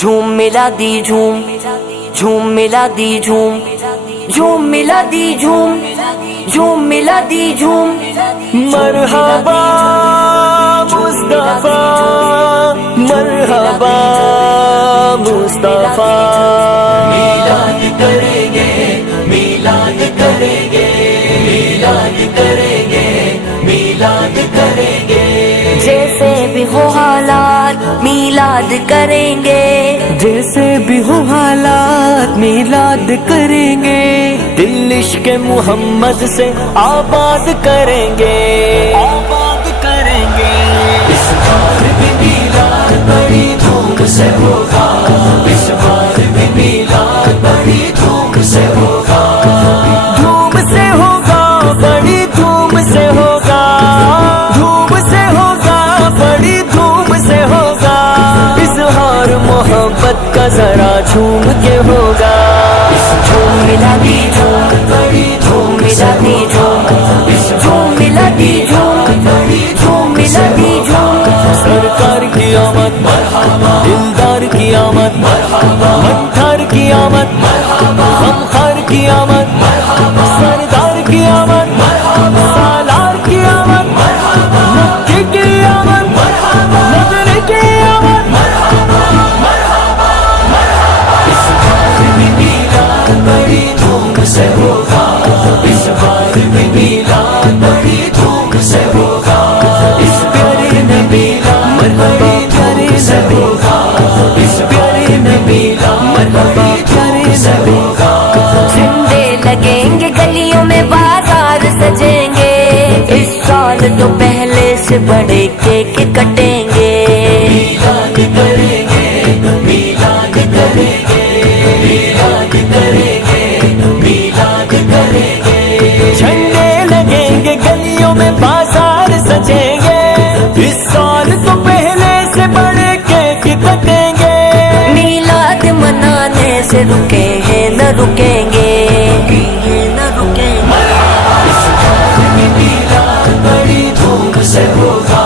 झूम मिला दी झूम, झूम मिला दी झूम, झूम मिला दी झूम, झूम मिला दी झूम। मरहबा मुस्तफा, मरहबा मुस्तफा। मिलाद करेंगे, मिलाद करेंगे, मिलाद करेंगे, मिलाद करेंगे। जैसे भी हो हालात मिलाद करेंगे, जैसे भी हो हालात मिलाद करेंगे। दिल इश्क़ मुहम्मद से आबाद करेंगे, आबाद करेंगे। इस बार भी मिलाद बड़ी धूम से होगा, इस बार भी मिलाद बड़ी धूम से होगा। धूम से होगा, बड़ी धूम से होगा, धूम से होगा, बड़ी धूम से होगा। इज़हार मोहब्बत का जरा झूम के होगा। झूम मिला दी झूम, बड़ी झूम मिला दी झूम, झूम मिला दी झूम, झूम मिला दी झूम। सरकार की आमद मरहबा, दिलदार की आमद मरहबा, मत्थर की आमद मरहबा, गमखार की आमद मरहबा, सरदार की आमद मरहबा, सालार की आमद मरहबा, मक्के की आमद मरहबा, मदीने की आमद मरहबा, मरहबा, मरहबा। इस बार भी मिलाद बड़ी धूम से होगा, इस बार भी मिलाद बड़ी धूम से होगा। इस प्यारे नबी का बड़ी धूम से होगा, इस प्यारे नबी का बड़ी धूम से होगा। झंडे लगेंगे गलियों में, बाजार सजेंगे। इस साल तो पहले से बड़े केक कटेंगे। मिलाद करेंगे, मिलाद करेंगे, मिलाद करेंगे, मिलाद करेंगे। झंडे लगेंगे गलियों में, बाजार सजेंगे। इस साल तो पहले से बड़े केक कटेंगे। मिलाद मनाने से रुके हैं न रुकेंगे, न रुकेंगे। इस बार भी मिलाद बड़ी धूम से होगा,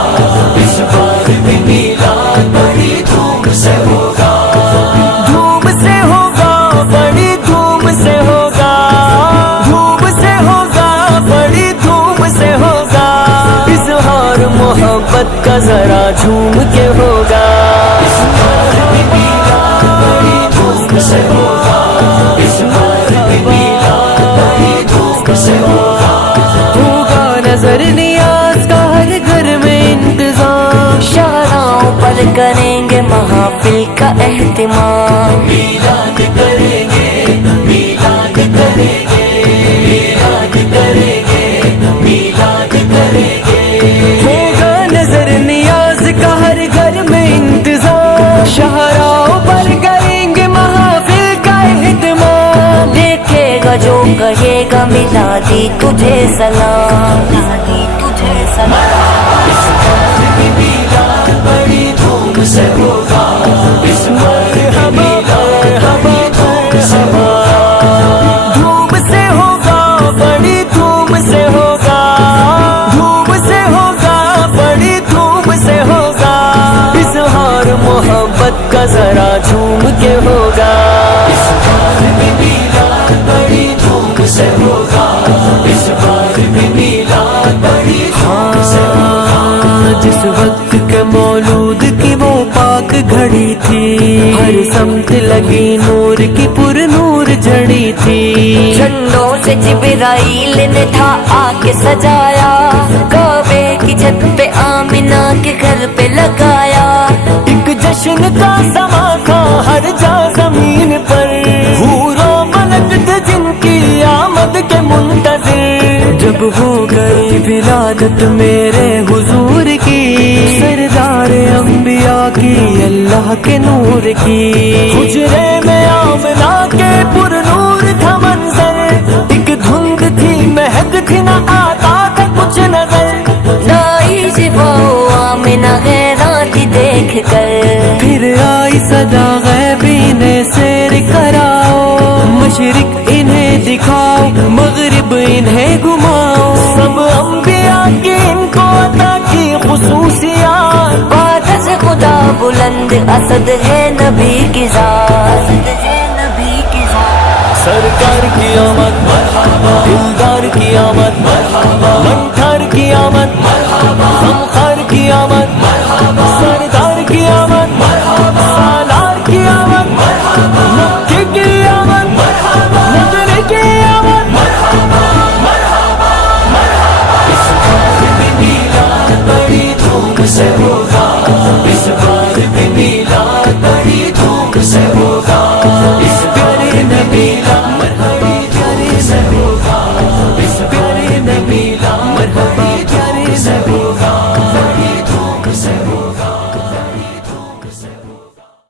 इस बार भी मिलाद बड़ी धूम से होगा। धूम से होगा, बड़ी धूम से होगा, धूम से होगा, बड़ी धूम से होगा। इज़हार मोहब्बत का जरा झूम के होगा। इस बार भी मिलाद बड़ी धूम से होगा, इस बार भी मिलाद बड़ी धूम से होगा। होगा नजर नियाज का हर घर में इंतजाम। शाहराओं पर करेंगे महफिल का एहतिमाम। मिलाद करेंगे, मिलाद करेंगे, मिलाद करेंगे, मिलाद करेंगे। होगा नजर नियाज का हर घर में इंतजाम। शाहराओं पर करेंगे महफिल का एहतिमाम। देखेगा जो कहेगा मिला दी तुझे सलाम, मिला दी तुझे सलाम। इस बार भी मिलाद बड़ी धूम से होगा, इस बार भी मिलाद बड़ी धूम से होगा। धूम से होगा, बड़ी धूम से होगा, धूम से होगा, बड़ी धूम से होगा। इज़हार मोहब्बत का जरा झूम के होगा। इस बार भी मिलाद बड़ी धूम से होगा, इस बार भी मिलाद बड़ी धूम से होगा। जिस वक्त के मौलूद की वो पाक घड़ी थी, हर समत लगी नूर की पुर नूर जड़ी थी। झंडों से जिब्राइल ने था आके सजाया, काबे की छत पे आमिना के घर पे लगाया। एक जश्न का समा था हर जा जमीन पर, हूरो मलक थे जिनकी आमद के मुंतज़िर। जब हो गई विलादत मेरे हुजूर की, सरदार अंबिया की अल्लाह के नूर की। हुजरे में आमना के पुर नूर था मंजर, एक धुंध थी महक थी न आता था कुछ नजर। नाई जिवाओ आमिना गैराती देख कर, फिर आई सदा गैबी ने सैर कराओ। मशरिक इन्हें दिखाओ, मगरिब इन्हें घुमाओ। सब अंबिया की इनको अता की खुसूसियात, बात से खुदा बुलंद असद है नबी की ज़ात सरकार की आमद दिलदार की आमद मंठार की आमद गमखार